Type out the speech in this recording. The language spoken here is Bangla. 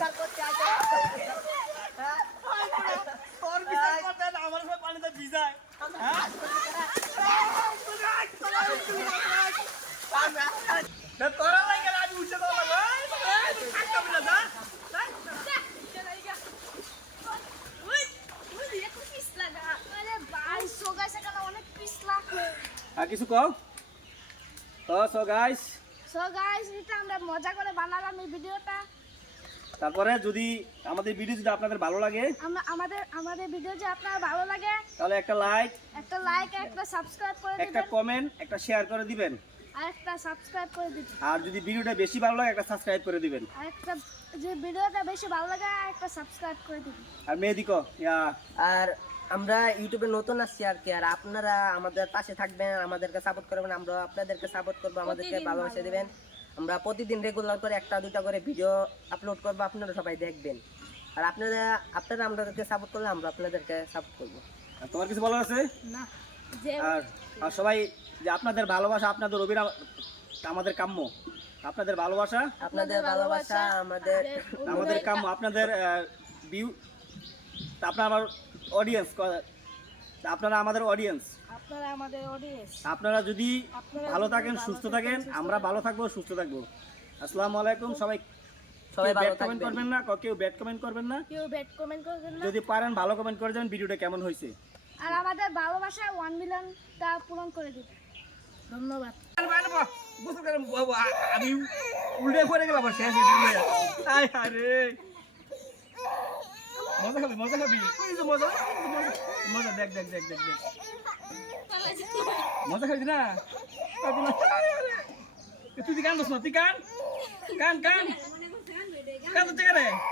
কালকে চা চা হ তাই না তোর বিসম মানে আমার সব পানিটা ভিজে আছে হ্যাঁ না তোর লাগা রাজ উঠে গেল না শক্ত বল না তাই রে ইগা ওই ওই একটু পিছলা দা আরে ভাই সো গেস কারণ অনেক পিছলা ছিল আর কিছু কও so so guys so guys এটা আমরা মজা করে বানাল আমি ভিডিওটা তারপরে যদি আমাদের ভিডিও যদি আপনাদের ভালো লাগে আমাদের আমাদের ভিডিও যদি আপনার ভালো লাগে তাহলে একটা লাইক একটা লাইক একটা সাবস্ক্রাইব করে দিবেন একটা কমেন্ট একটা শেয়ার করে দিবেন আর একটা সাবস্ক্রাইব করে দিবেন আর যদি ভিডিওটা বেশি ভালো লাগে একটা সাবস্ক্রাইব করে দিবেন একটা যে ভিডিওটা বেশি ভালো লাগে একটা সাবস্ক্রাইব করে দিবেন আর মেয়ে কো ইয়া আর আমরা ইউটিউবে নতুন আসছি আর কি আর আপনারা আমাদের পাশে থাকবেন আমাদেরকে সাপোর্ট করবেন আমরা আপনাদেরকে সাপোর্ট করবো আমাদেরকে ভালোবাসা দিবেন আমরা প্রতিদিন রেগুলার করে একটা দুটা করে ভিডিও আপলোড করব আপনারা সবাই দেখবেন আর আপনারা আপনারা আমাদেরকে সাপোর্ট করলে আমরা আপনাদেরকে সাপোর্ট করব আর তোমার কিছু বলার আছে না আর সবাই যে আপনাদের ভালোবাসা আপনাদের অভিরাম আমাদের কাম্য আপনাদের ভালোবাসা আপনাদের ভালোবাসা আমাদের আমাদের কাম্য আপনাদের ভিউ আপনার আমার অডিয়েন্স আপনারা আমাদের অডিয়েন্স আপনারা আমাদের অডিয়েন্স আপনারা যদি ভালো থাকেন সুস্থ থাকেন আমরা ভালো থাকবো সুস্থ থাকবো আসসালামু আলাইকুম সবাই সবাই ব্যাড কমেন্ট করবেন না কেউ ব্যাড কমেন্ট করবেন না কেউ ব্যাড কমেন্ট করবেন না যদি পারেন ভালো কমেন্ট করে দেন ভিডিওটা কেমন হয়েছে আর আমাদের ভালোবাসা 1 মিলিয়ন তা পূরণ করে দিবেন ধন্যবাদ মজা মজা মজা देख देख देख देख देख तिमी कानुहोस् न ती कान कान कान कानु त क्या